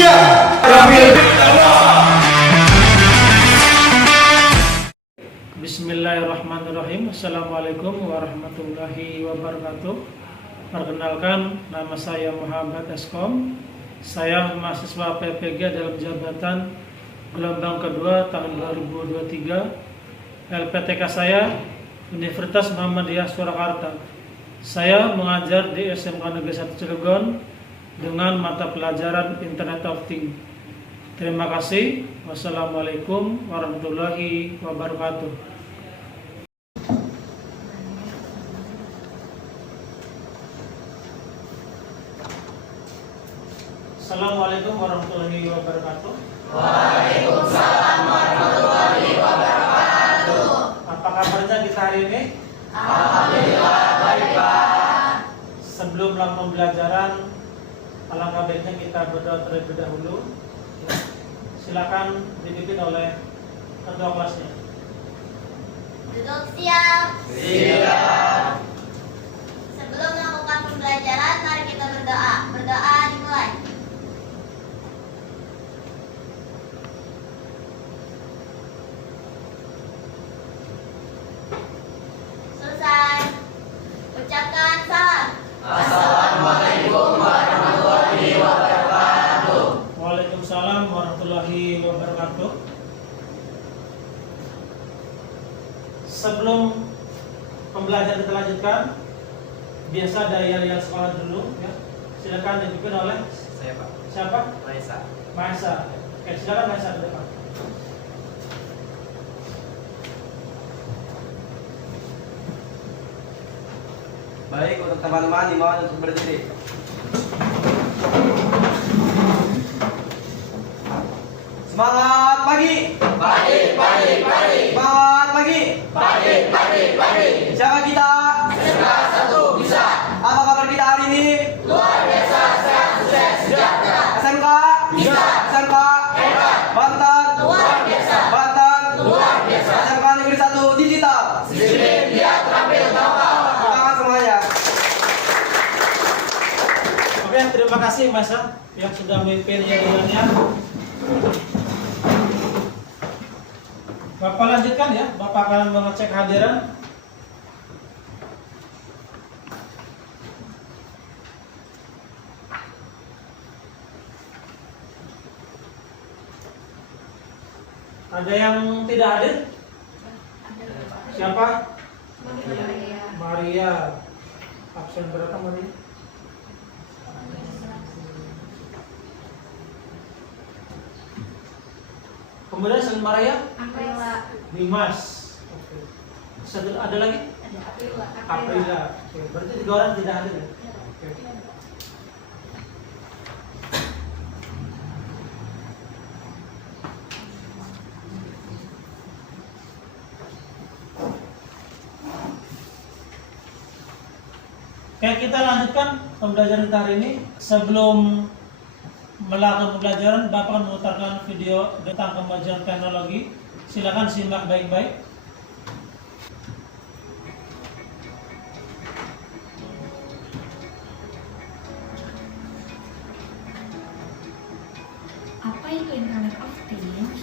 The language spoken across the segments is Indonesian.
Ya. Bismillahirrahmanirrahim. Assalamualaikum warahmatullahi wabarakatuh. Perkenalkan, nama saya Muhammad Eskom. Saya mahasiswa PPG dalam jabatan gelombang kedua tahun 2023. LPTK saya Universitas Muhammadiyah Surakarta. Saya mengajar di SMK Negeri 1 Cilegon dengan mata pelajaran Internet of Things. Terima kasih. Wassalamualaikum warahmatullahi wabarakatuh. Assalamualaikum warahmatullahi wabarakatuh. Waalaikumsalam warahmatullahi wabarakatuh. Apa kabarnya kita hari ini? Alhamdulillah baik, Pak. Sebelum melakukan pembelajaran, alangkah baiknya kita berdoa terlebih dahulu. Silakan dipimpin oleh ketua kelasnya. Duduk siap. Siap. Sebelum melakukan pembelajaran, mari kita berdoa. Berdoa dimulai. Selesai. Ucapkan salam. Assalamualaikum warahmatullahi wabarakatuh. Waalaikumsalam warahmatullahi wabarakatuh. Sebelum pembelajaran kita lanjutkan, biasa ada yel-yel sekolah dulu, ya. Silakan dipimpin oleh Saya Pak. siapa? Maesa. Maesa. Oke, silakan Maesa ke depan. Baik, untuk teman-teman dimohon untuk berdiri. Semangat pagi. Pagi, pagi, pagi. Semangat pagi. Pagi, pagi, pagi. Siapa kita? Sekelas satu bisa. Apa kabar kita hari ini? Luar biasa, sehat, sukses, sejahtera. SMK? Bisa. SMK? Hebat. Banten? Luar biasa. Banten? Luar biasa. SMK Negeri 1 Digital. Disiplin, dia terampil, tampil. Tangan semuanya. Oke, terima kasih Maesa yang sudah memimpin yel-yelnya. Bapak lanjutkan ya, Bapak akan mengecek hadiran. Ada yang tidak hadir? Siapa? Maria. Absen berapa Maria? Kemudian selain Maria? Dimas. Oke. Satu ada lagi? Aprila. Oke. Berarti 3 orang tidak hadir ya? Oke. Oke, kita lanjutkan pembelajaran kita hari ini. Sebelum melakukan pembelajaran, Bapak akan memutarkan video tentang kemajuan teknologi. Silakan simak baik-baik. Apa itu Internet of Things?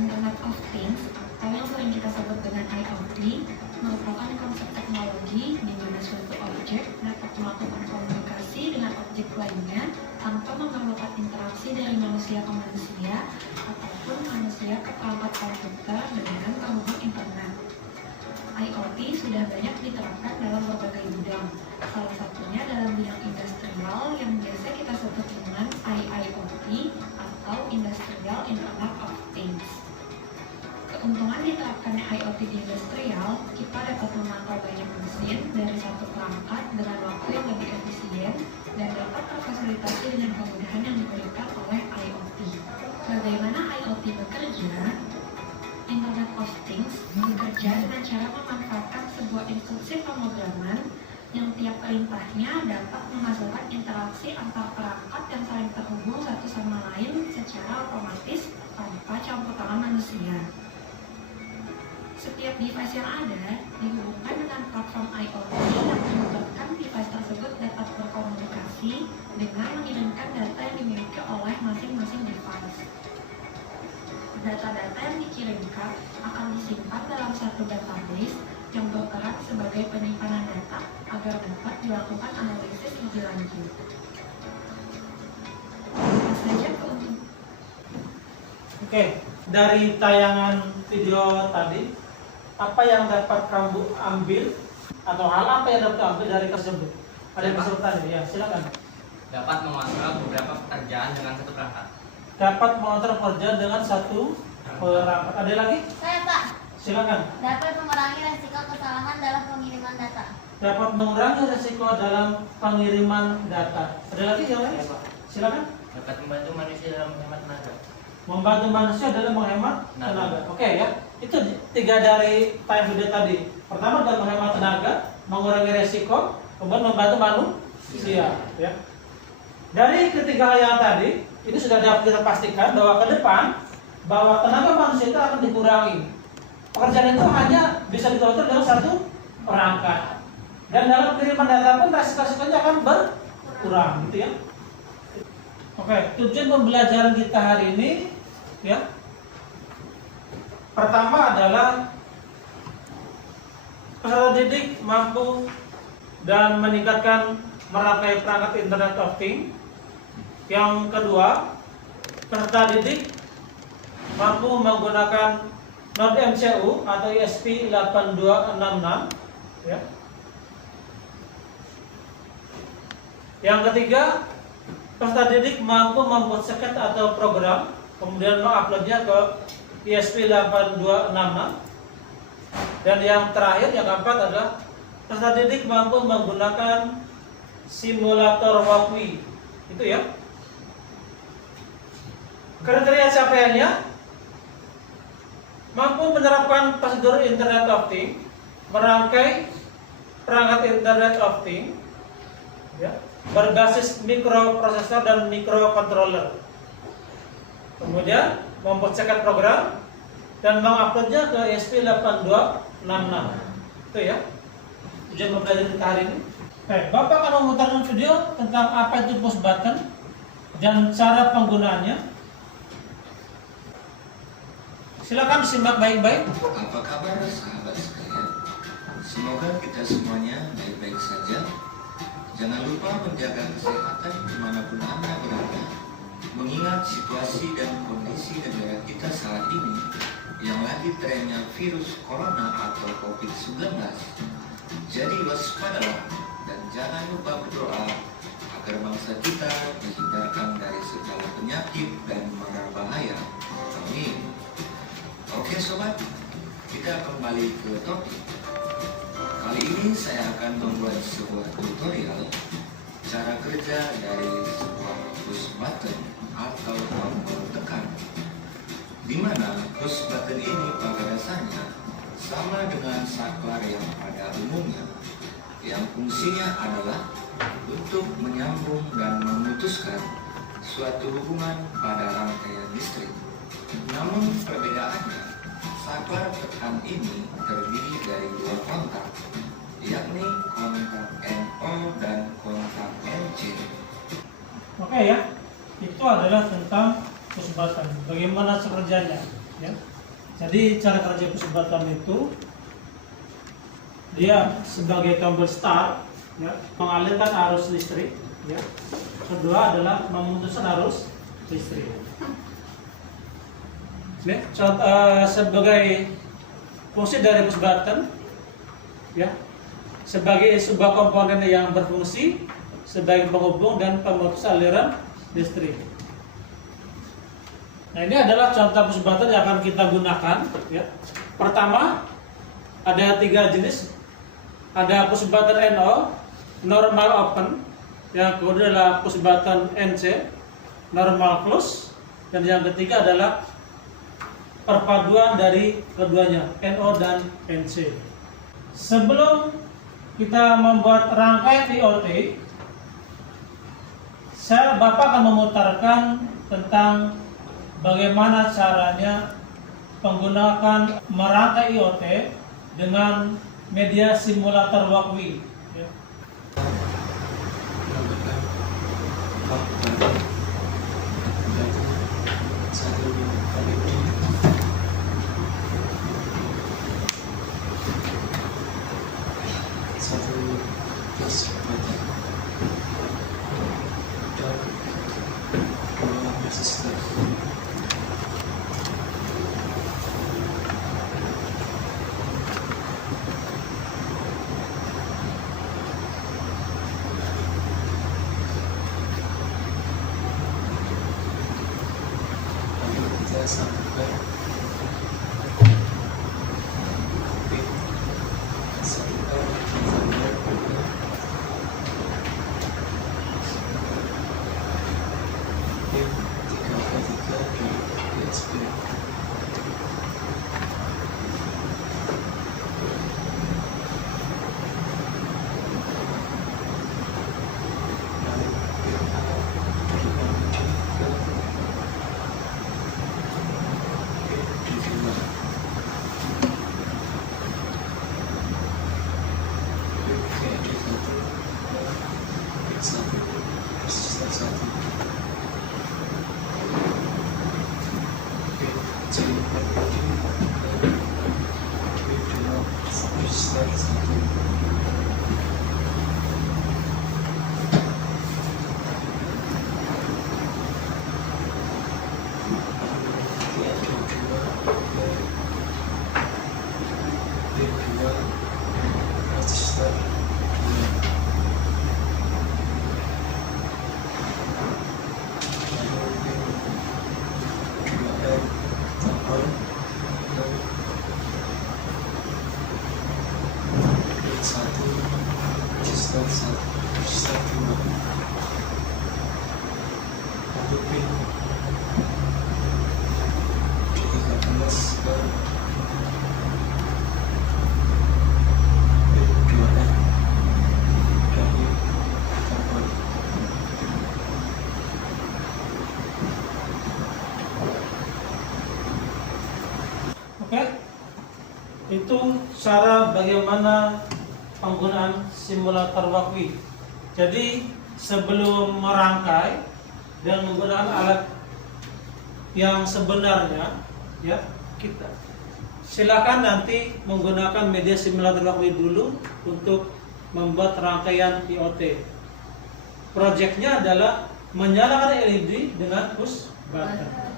Internet of Things, atau yang sering kita sebut dengan IoT, merupakan konsep teknologi di mana suatu objek dapat melakukan komunikasi dengan objek lainnya tanpa memerlukan interaksi dari manusia ke manusia ataupun manusia ke perangkat komputer dengan terhubung internet. IoT sudah banyak diterapkan dalam berbagai bidang, salah satunya dalam bidang industrial yang biasa kita sebut dengan IIoT atau Industrial Internet of Things. Keuntungan diterapkannya IoT di industrial, kita dapat memantau banyak mesin dari satu perangkat dengan waktu yang lebih efisien dan dapat terfasilitasi dengan kemudahan yang diberikan oleh IoT. Bagaimana IoT bekerja? Internet of Things bekerja dengan cara memanfaatkan sebuah instruksi pemrograman yang tiap perintahnya dapat menghasilkan interaksi antar perangkat yang saling terhubung satu sama lain secara otomatis tanpa campur tangan manusia. Setiap device yang ada dihubungkan dengan platform IoT yang menyebabkan device tersebut dapat berkomunikasi dengan mengirimkan data yang dimiliki oleh satu database yang berperan sebagai penyimpanan data agar dapat dilakukan analisis lebih lanjut. Apa saja keuntungan? Oke, dari tayangan video tadi, apa yang dapat kamu ambil atau hal apa yang dapat kamu ambil dari tersebut? Ada yang kesulitan ya? Silakan. Dapat mengontrol beberapa pekerjaan dengan satu perangkat. Dapat mengontrol pekerjaan dengan satu perangkat. Ada lagi? Saya Pak, Silakan. dapat mengurangi resiko kesalahan dalam pengiriman data. Dapat mengurangi resiko dalam pengiriman data. Ada lagi yang lain? Silakan. Dapat membantu manusia dalam menghemat tenaga. Membantu manusia dalam menghemat tenaga. Oke ya. Itu 3 dari time video tadi. Pertama adalah menghemat tenaga, mengurangi resiko, kemudian membantu manusia. Ya. Dari ketiga hal yang tadi, ini sudah dapat kita pastikan bahwa ke depan bahwa tenaga manusia itu akan dikurangi. Pekerjaan itu hanya bisa dikontrol dalam satu perangkat. Dan dalam kiriman data pun resiko-resikonya akan berkurang, gitu ya. Oke, tujuan pembelajaran kita hari ini, ya. Pertama adalah peserta didik mampu dan meningkatkan merangkai perangkat Internet of Things. Yang kedua, peserta didik mampu menggunakan Node MCU atau ESP8266, ya. Yang ketiga, peserta didik mampu membuat sket atau program, kemudian menguploadnya ke ESP8266. Dan yang terakhir, yang keempat adalah peserta didik mampu menggunakan simulator walkthrough, itu ya. Kriteria capaiannya mampu menerapkan prosedur Internet of Things, merangkai perangkat Internet of Things, ya, berbasis mikroprosesor dan mikrocontroller. Kemudian membuat seket program dan menguploadnya ke ESP8266. Itu ya. Tujuan pembelajaran kita hari ini. Oke, Bapak akan memutarkan video tentang apa itu push button dan cara penggunaannya. Silakan simak baik-baik. Apa kabar sahabat sekalian? Semoga kita semuanya baik-baik saja. Jangan lupa menjaga kesehatan dimanapun Anda berada. Mengingat situasi dan kondisi negara kita saat ini yang lagi trennya virus corona atau COVID-19. Jadi waspadalah dan jangan lupa berdoa agar bangsa kita dihindarkan dari segala penyakit dan mara bahaya. Amin. Oke sobat, kita kembali ke topik. Kali ini saya akan membuat sebuah tutorial cara kerja dari sebuah push button atau tombol tekan, di mana push button ini pada dasarnya sama dengan saklar yang pada umumnya, yang fungsinya adalah untuk menyambung dan memutuskan suatu hubungan pada rangkaian listrik. Namun perbedaannya, saklar tekan ini terdiri dari 2 kontak, yakni kontak NO dan kontak NC. Oke ya, itu adalah tentang push button. Bagaimana kerjanya? Ya. Jadi cara kerja push button itu dia sebagai tombol start, ya, mengalirkan arus listrik. Ya. Kedua adalah memutuskan arus listrik. Ini sebagai fungsi dari push button, ya, sebagai sebuah komponen yang berfungsi sebagai penghubung dan pemutus aliran listrik. Nah, ini adalah contoh push button yang akan kita gunakan. Ya. Pertama, ada 3 jenis. Ada push button NO, normal open. Yang kedua adalah push button NC, normal close. Dan yang ketiga adalah perpaduan dari keduanya, NO dan NC. Sebelum kita membuat rangkaian IoT, Bapak akan memutarkan tentang bagaimana caranya menggunakan merangkai IoT dengan media simulator walkthrough. Ya. resistor. Lalu kita sambungkan pin 1R sampai pin 3 di USB. Lalu pin A dirubah ke pin D2. Pin D1 ke pin 1 resistor 1. Pin C LED ke pin 2 resistor 1. Pin D2 ke pin 2 resistor 2. Lalu pin 2R tambah ke pin 1 resistor 2. Lalu pin D13 ke pin 2R dari karbon. Oke, itu cara bagaimana penggunaan simulator wakwi. Jadi sebelum merangkai dan menggunakan alat yang sebenarnya, ya kita silakan nanti menggunakan media simulator wakwi dulu untuk membuat rangkaian IoT. Proyeknya adalah menyalakan LED dengan push button.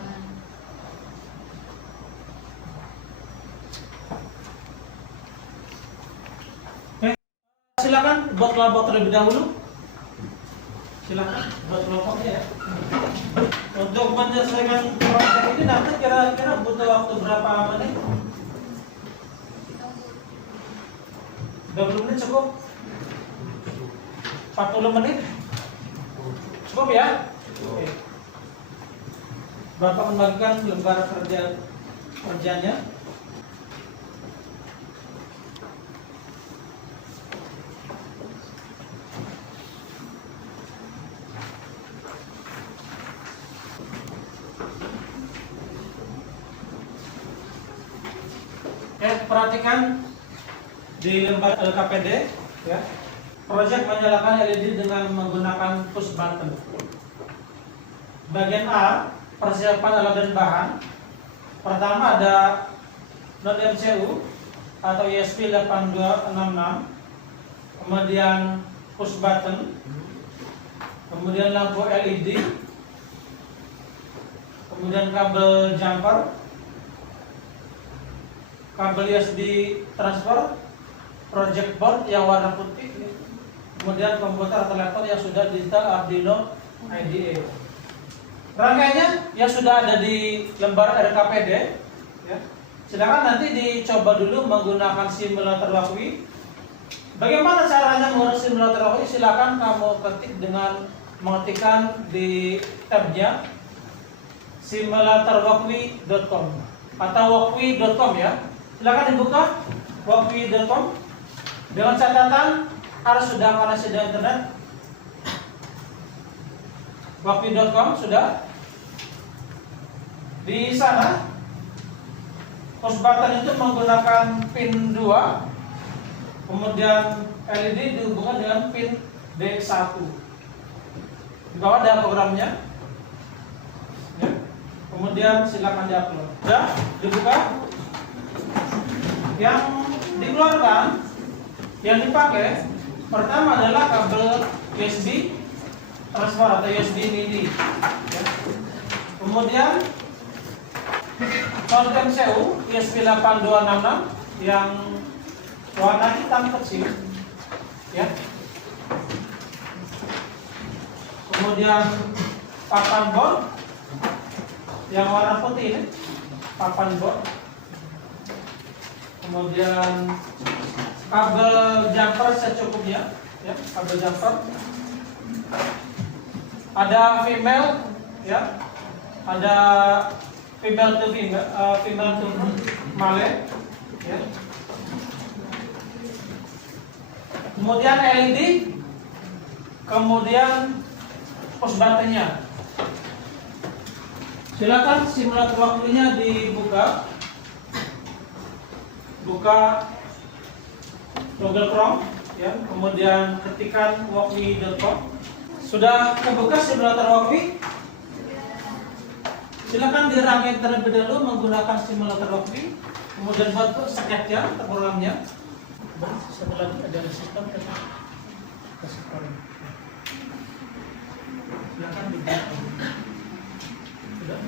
Silakan buat kelompok terlebih dahulu. Silakan buat kelompoknya ya. Untuk menyelesaikan proses ini nanti kira-kira butuh waktu berapa menit? 20 menit cukup? 40 menit? Cukup ya? Oke. Bapak membagikan lembar kerjanya. Perhatikan di lembar LKPD ya. Proyek menyalakan LED dengan menggunakan push button. Bagian A, persiapan alat dan bahan. Pertama ada non MCU atau ESP8266. Kemudian push button. Kemudian lampu LED. Kemudian kabel jumper. Kabel USB transfer, project board yang warna putih, kemudian komputer atau laptop yang sudah diinstal Arduino IDE. Rangkaiannya yang sudah ada di lembar RKPD, ya. Silakan nanti dicoba dulu menggunakan simulator wakwi. Bagaimana caranya menggunakan simulator wakwi? Silakan kamu ketik dengan mengetikkan di tabnya simulatorwakwi.com atau wakwi.com ya. Silakan dibuka wakwi.com dengan catatan harus sudah koneksi dengan internet. Wakwi.com sudah. Di sana push button itu menggunakan pin 2, kemudian LED dihubungkan dengan pin D1. Di bawah ada programnya. Ya. Kemudian silakan diupload. Sudah dibuka. Yang dikeluarkan, yang dipakai pertama adalah kabel USB transfer atau USB mini. Kemudian Konten CU ISP 8266 yang warna hitam kecil, ya. Kemudian papan board yang warna putih ini, papan board. Kemudian kabel jumper secukupnya, ya, kabel jumper. Ada female, ya, ada female to male, ya. Kemudian LED, kemudian push buttonnya. Silakan simulator waktunya dibuka. Buka Google Chrome, ya, kemudian ketikkan walkme.com. Sudah kebuka simulator walkme? Silakan dirangkai terlebih dahulu menggunakan simulator walkme. Kemudian buat sketch-nya, programnya. Dan satu lagi ada sistem kasih program. Silakan dibuka. Sudah.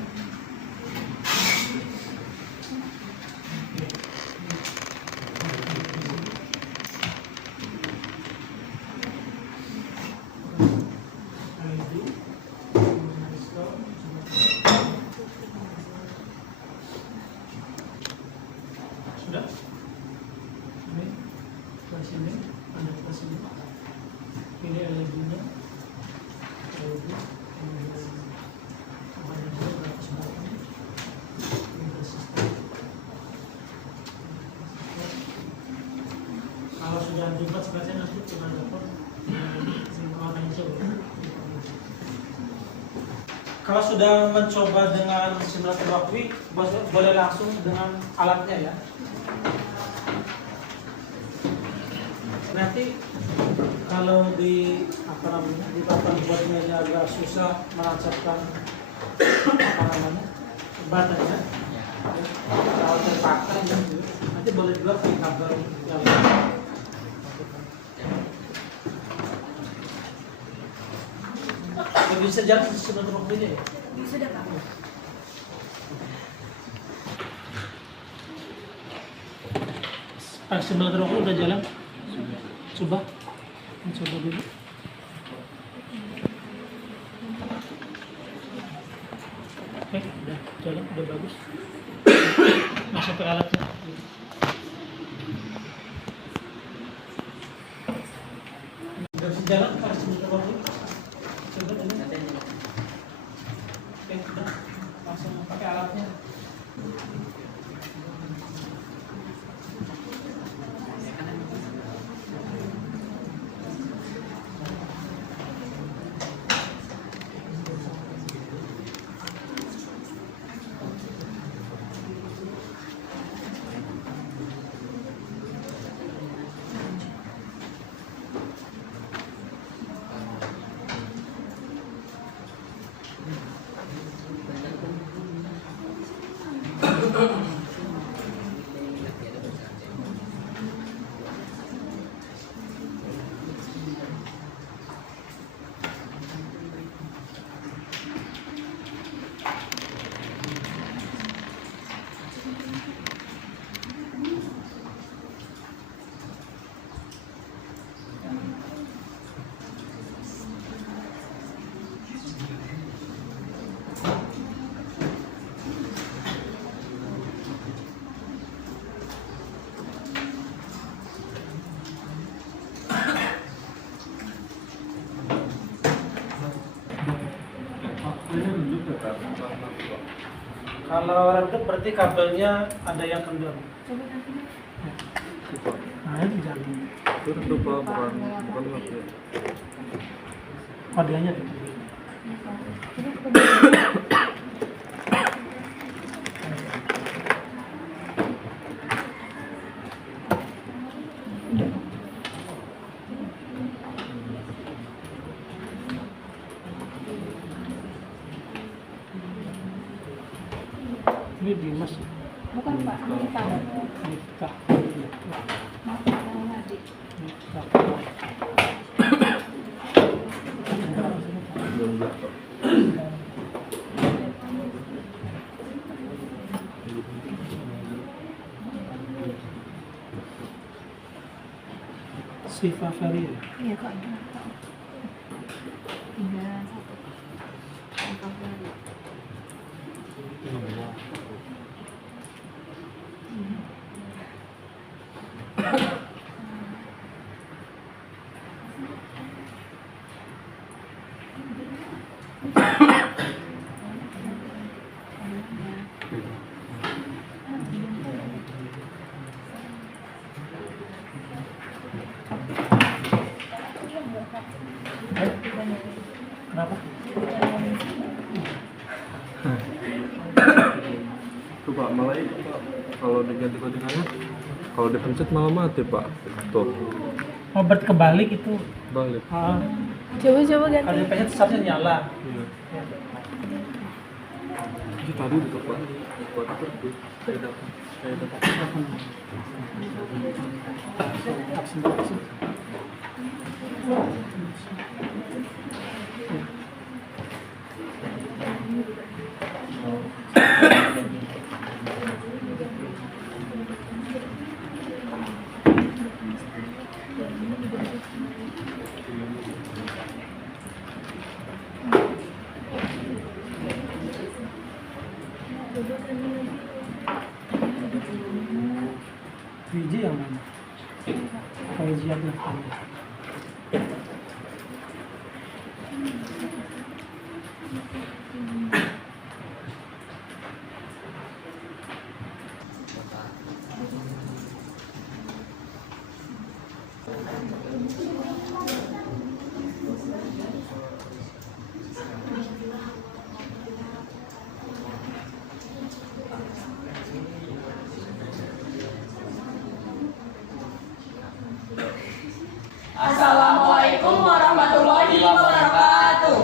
Sudah. Ini ke sini, ada ke sini. Ini LED-nya. LED. Kalau sudah dibuat sepertinya nanti tinggal dapat Kalau sudah mencoba dengan simulator walkme, boleh langsung dengan alatnya, ya. Nanti kalau di di papan buatnya ini agak susah menancapkan batannya, kalau terpakai gitu, nanti boleh juga pakai kabel yang lain. Bisa jalan sudah terpilih ya? Sudah Pak. Pak simulator aku udah jalan. Coba dulu. Oke, udah jalan, udah bagus. Masuk ke alatnya. Udah bisa jalan Pak simulator aku. Coba dulu. Oke, udah. Langsung pakai alatnya. Kalau redup berarti kabelnya ada yang kendor. Nah, ini jalan. Itu redup bukan waktu. Kodenya. Ini Dimas. Bukan Pak, Anita. Nikah. Maaf, Pak Adik. Nikah. Siva Feria. Iya kok ini. 3, 1. Kenapa? Tuh Pak, malah itu Pak. Kalau diganti codingannya, kalau dipencet malah mati Pak. Tuh, Oh, berarti kebalik itu. balik. Coba Kalau ganti. dipencet seharusnya nyala. Iya. Itu tadi tuh Pak. Buat terus. Kayak dapat. Biji yang mana? Biji yang mana? Assalamualaikum warahmatullahi wabarakatuh.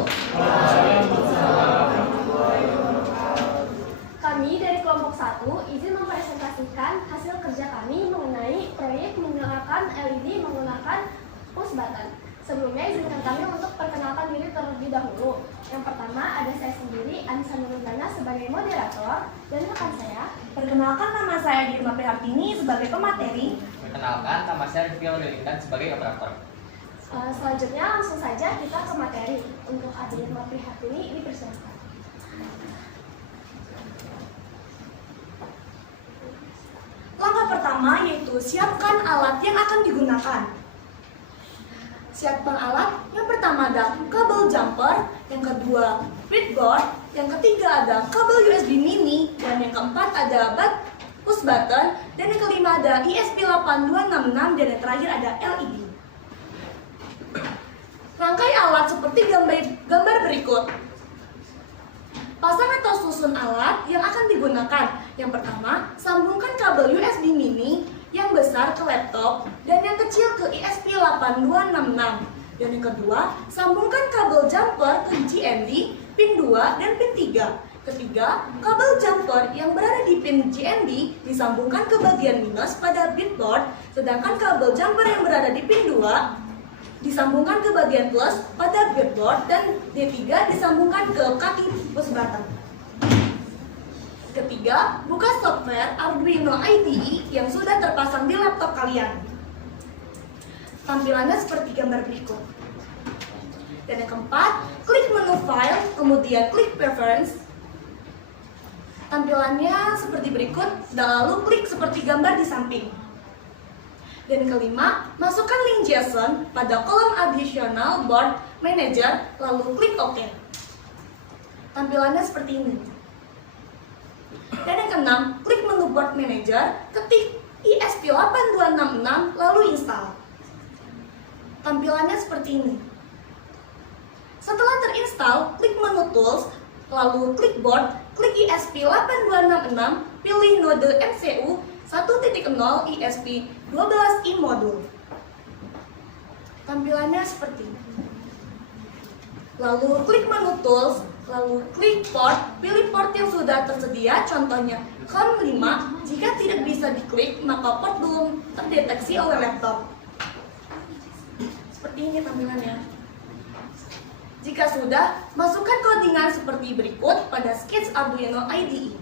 Kami dari kelompok 1 izin mempresentasikan hasil kerja kami mengenai proyek menggunakan LED menggunakan push button. Sebelumnya izinkan kami untuk perkenalkan diri terlebih dahulu. Yang pertama ada saya sendiri, Anissa Nurulana sebagai moderator, dan rekan saya. Perkenalkan, nama saya Dirma Prihartini sebagai pemateri. Perkenalkan, nama saya Rifki Audelindan sebagai operator. Selanjutnya langsung saja kita ke materi. Untuk Dirma Prihartini dipersilakan. Langkah pertama yaitu siapkan alat yang akan digunakan. Siapkan alat, yang pertama ada kabel jumper, yang kedua breadboard, yang ketiga ada kabel USB mini, dan yang keempat ada push button, dan yang kelima ada ESP8266, dan yang terakhir ada LED. Rangkai alat seperti gambar berikut. Pasang atau susun alat yang akan digunakan. Yang pertama, sambungkan kabel USB mini yang besar ke laptop dan yang kecil ke ESP8266. Dan yang kedua, sambungkan kabel jumper ke GND, pin 2 dan pin 3. Ketiga, kabel jumper yang berada di pin GND disambungkan ke bagian minus pada breadboard, sedangkan kabel jumper yang berada di pin 2 disambungkan ke bagian plus pada breadboard, dan D3 disambungkan ke kaki push button. Ketiga, buka software Arduino IDE yang sudah terpasang di laptop kalian. Tampilannya seperti gambar berikut. Dan yang keempat, klik menu file, kemudian klik preference. Tampilannya seperti berikut, dan lalu klik seperti gambar di samping. Dan kelima, masukkan link JSON pada kolom additional board manager, lalu klik OK. Tampilannya seperti ini. Dan yang keenam, klik menu board manager, ketik ESP8266, lalu install. Tampilannya seperti ini. Setelah terinstall, klik menu tools, lalu klik board, klik ESP8266, pilih node MCU 1.0 ESP12i modul. Tampilannya seperti ini. Lalu klik menu tools, lalu klik port, pilih port yang sudah tersedia, contohnya COM5. Jika tidak bisa diklik, maka port belum terdeteksi oleh laptop. Seperti ini tampilannya. Jika sudah, masukkan codingan seperti berikut pada sketch Arduino IDE.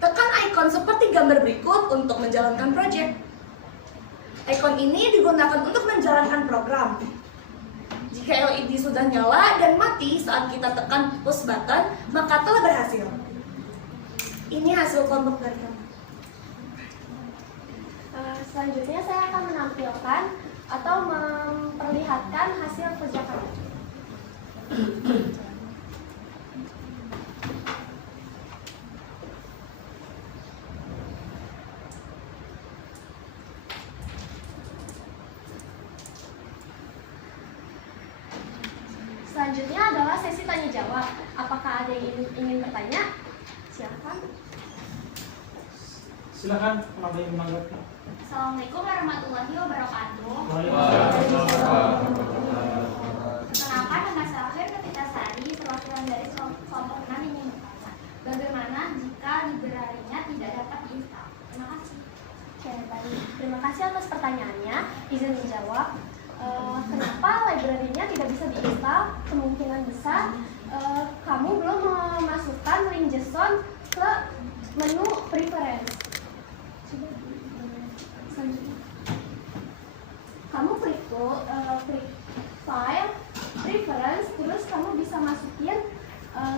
Tekan ikon seperti gambar berikut untuk menjalankan proyek. Icon ini digunakan untuk menjalankan program. Jika LED sudah nyala dan mati saat kita tekan push button, maka telah berhasil. Ini hasil kelompok dari kami. Selanjutnya saya akan menampilkan atau memperlihatkan hasil kerja kami. Selanjutnya adalah sesi tanya jawab. Apakah ada yang ingin bertanya? Silakan. Silakan kalau ada yang menanggapi. Assalamualaikum warahmatullahi wabarakatuh. Perkenalkan, nama saya Akhir ketika Sari, perwakilan dari kelompok 6 ingin bertanya, bagaimana jika librarinya tidak dapat diinstal? Terima kasih. Oke, baik. Terima kasih atas pertanyaannya. Izin menjawab. Kenapa library-nya tidak bisa diinstal? Kemungkinan besar kamu belum memasukkan link JSON ke menu preference. Selanjutnya, kamu klik file preference, terus kamu bisa masukin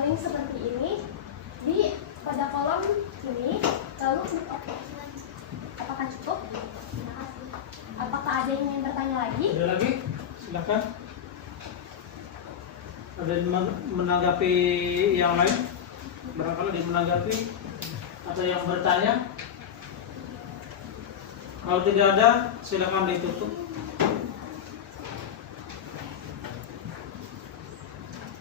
link seperti ini pada kolom ini, lalu klik OK. Apakah cukup? Terima kasih. Apakah ada yang ingin bertanya lagi? Ada lagi? Silakan. Ada yang menanggapi yang lain? Barangkali ada yang menanggapi atau yang bertanya? Kalau tidak ada, silakan ditutup.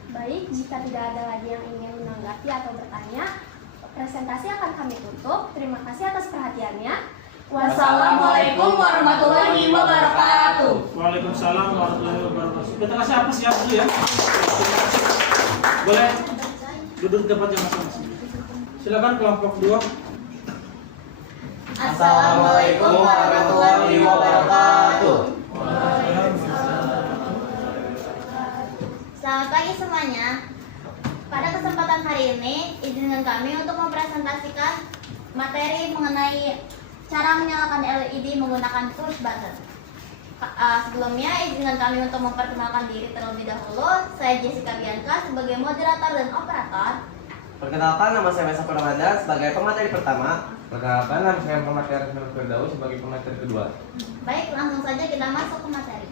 Baik, jika tidak ada lagi yang ingin menanggapi atau bertanya, presentasi akan kami tutup. Terima kasih atas perhatiannya. Wassalamualaikum warahmatullahi wabarakatuh. Waalaikumsalam warahmatullahi wabarakatuh. Kita kasih apa siap dulu ya. Boleh duduk tempatnya masing-masing. Silakan kelompok 2. Assalamualaikum warahmatullahi wabarakatuh. Selamat pagi semuanya. Pada kesempatan hari ini, izinkan kami untuk mempresentasikan materi mengenai cara menyalakan LED menggunakan push button. Sebelumnya, izinkan kami untuk memperkenalkan diri terlebih dahulu. Saya Jessica Bianca sebagai moderator dan operator. Perkenalkan, nama saya Mesa Ramadan sebagai pemateri pertama. Perkenalkan, nama saya pemateri Firdaus sebagai pemateri kedua. Baik, langsung saja kita masuk ke materi.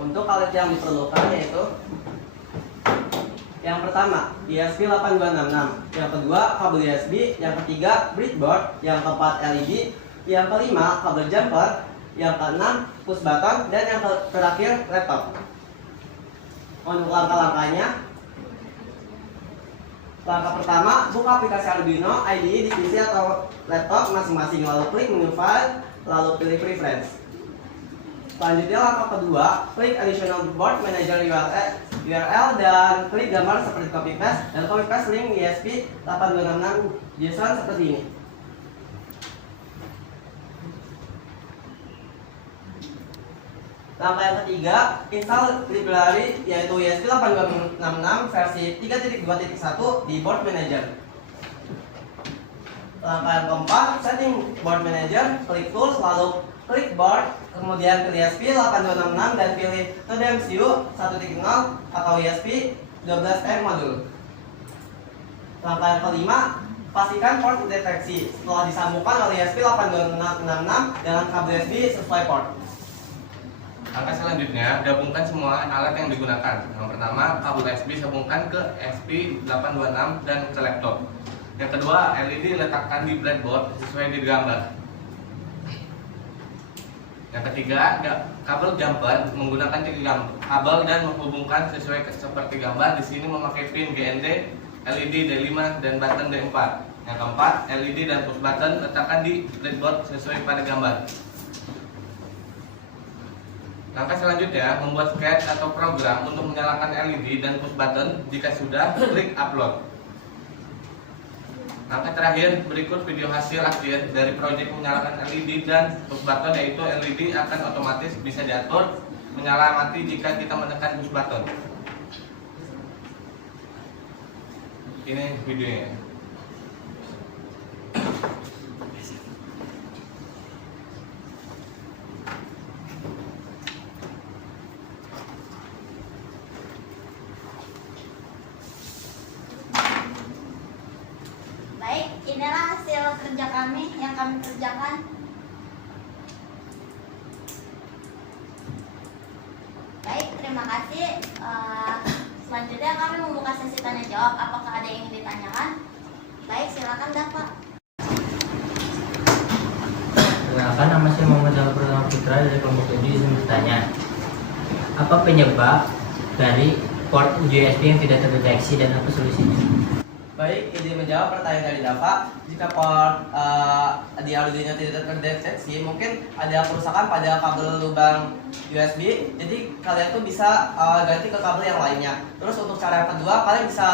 Untuk alat yang diperlukan yaitu yang pertama, USB 8266, yang kedua kabel USB, yang ketiga breadboard, yang keempat LED, yang kelima kabel jumper, yang keenam push button, dan yang terakhir laptop. Untuk langkah-langkahnya, langkah pertama, buka aplikasi Arduino IDE di PC atau laptop masing-masing, lalu klik menu file, lalu pilih preference. Selanjutnya langkah kedua, klik additional board manager URL dan klik gambar seperti copy paste dan copy paste link USB 8266 JSON seperti ini. Langkah yang ketiga, install library yaitu USB 8266 versi 3.2.1 di board manager. Langkah yang keempat, setting board manager, klik tools lalu klik board, kemudian pilih USB 8266 dan pilih TDMCU 1.0 atau USB 12M modul. Langkah yang kelima, pastikan port deteksi setelah disambungkan oleh USB 8266 dengan kabel USB sesuai port. Langkah selanjutnya, gabungkan semua alat yang digunakan. Yang pertama, kabel USB sambungkan ke SP826 dan ke laptop. Yang kedua, LED letakkan di breadboard sesuai di gambar. Yang ketiga, kabel jumper menggunakan 3 kabel dan menghubungkan sesuai seperti gambar. Di sini memakai pin GND, LED D5 dan button D4. Yang keempat, LED dan push button letakkan di breadboard sesuai pada gambar. Langkah selanjutnya, membuat sketch atau program untuk menyalakan LED dan push button. Jika sudah, klik upload. Langkah terakhir, berikut video hasil akhir dari proyek menyalakan LED dan push button, yaitu LED akan otomatis bisa diatur menyala mati jika kita menekan push button. Ini videonya. kerja kami yang kami kerjakan. Baik, terima kasih. Selanjutnya kami membuka sesi tanya jawab. Apakah ada yang ingin ditanyakan? Baik, silakan Dafa. Perkenalkan, nama saya Muhammad Zahra Pratama Putra dari kelompok 7. Izin bertanya, apa penyebab dari port USB yang tidak terdeteksi dan apa solusinya? Baik, izin menjawab pertanyaan dari Dafa. Jika port di Arduino tidak terdeteksi, mungkin ada kerusakan pada kabel lubang USB. Jadi kalian tuh bisa ganti ke kabel yang lainnya. Terus untuk cara yang kedua, kalian bisa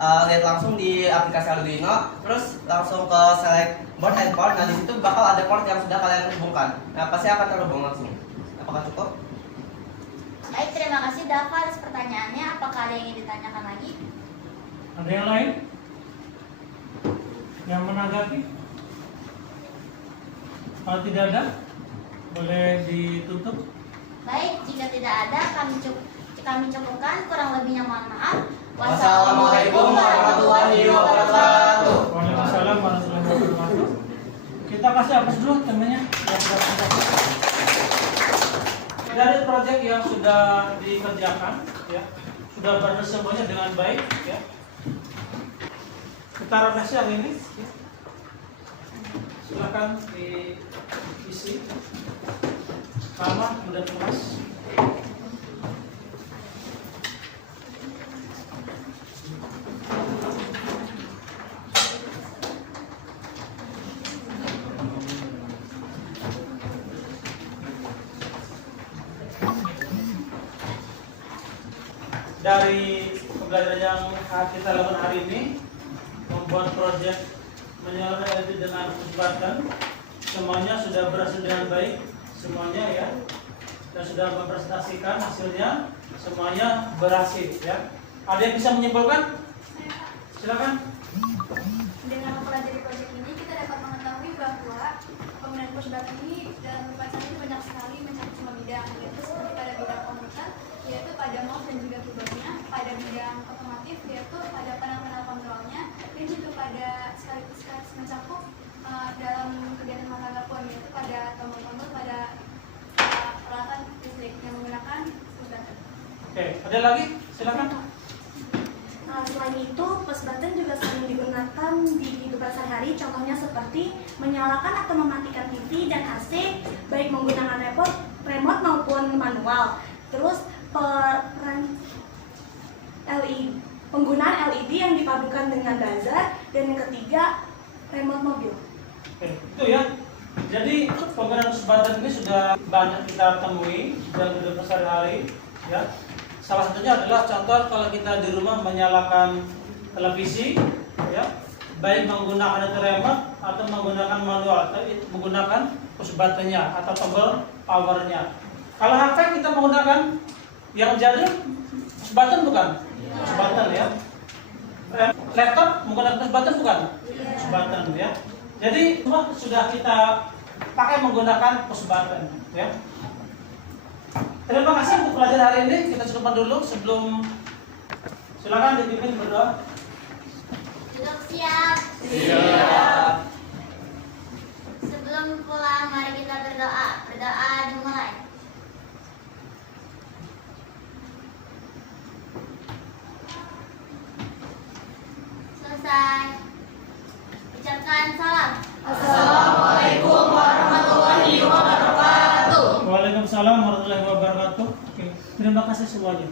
lihat langsung di aplikasi Arduino. Terus langsung ke select board and port. Nah, di situ bakal ada port yang sudah kalian hubungkan. Nah, pasti akan terhubung langsung. Apakah cukup? Baik, terima kasih Dafa atas pertanyaannya. Apakah ada yang ingin ditanyakan lagi? Ada yang lain? Yang menanggapi? Kalau tidak ada, boleh ditutup. Baik, jika tidak ada, kami cukupkan. Kurang lebihnya mohon maaf. Wassalamualaikum warahmatullahi wabarakatuh. Waalaikumsalam warahmatullahi wabarakatuh. Kita kasih hapus dulu temennya. Dari proyek yang sudah dikerjakan, ya, sudah berhasil semuanya dengan baik, ya. Kita refleksi hari ini. Ya. Silakan diisi. Sama, mudah kemas. Dari pembelajaran yang kita lakukan hari ini, membuat proyek menyalakan LED dengan kecepatan, semuanya sudah berhasil dengan baik, semuanya ya, dan sudah mempresentasikan hasilnya, semuanya berhasil ya. Ada yang bisa menyimpulkan? Silakan. Dengan mempelajari proyek ini, kita dapat mengetahui bahwa penggunaan push button ini dalam kehidupan ini banyak sekali mencakup semua bidang, yaitu seperti pada bidang komputer, yaitu pada mouse dan juga keyboardnya, pada bidang otomotif, yaitu pada panel-panel kontrolnya, dan juga pada sekaligus mencakup dalam kegiatan rumah tangga pun, yaitu pada tombol-tombol pada peralatan listrik yang menggunakan push button. Oke, ada lagi? Silakan. Selain itu, push button juga sering digunakan di kehidupan sehari-hari, contohnya seperti menyalakan atau mematikan TV dan AC, baik menggunakan remote maupun manual. Terus penggunaan LED yang dipadukan dengan buzzer, dan yang ketiga remote mobil. Oke, itu ya. Jadi penggunaan push button ini sudah banyak kita temui dalam kehidupan sehari-hari ya. Salah satunya adalah contoh kalau kita di rumah menyalakan televisi ya, baik menggunakan remote atau menggunakan manual atau menggunakan push buttonnya atau tombol powernya. Kalau HP kita menggunakan yang jadul push button bukan? Push button ya. Laptop menggunakan push button bukan? Push button ya. Jadi semua sudah kita pakai menggunakan push button ya. Terima kasih untuk pelajaran hari ini. Kita cukupkan dulu sebelum silakan dipimpin berdoa. Duduk siap. Siap. Sebelum pulang, mari kita berdoa. Berdoa dimulai. Selesai. Ucapkan salam. Assalamualaikum warahmatullahi wabarakatuh. Waalaikumsalam warahmatullahi wabarakatuh. Oke. Terima kasih semuanya.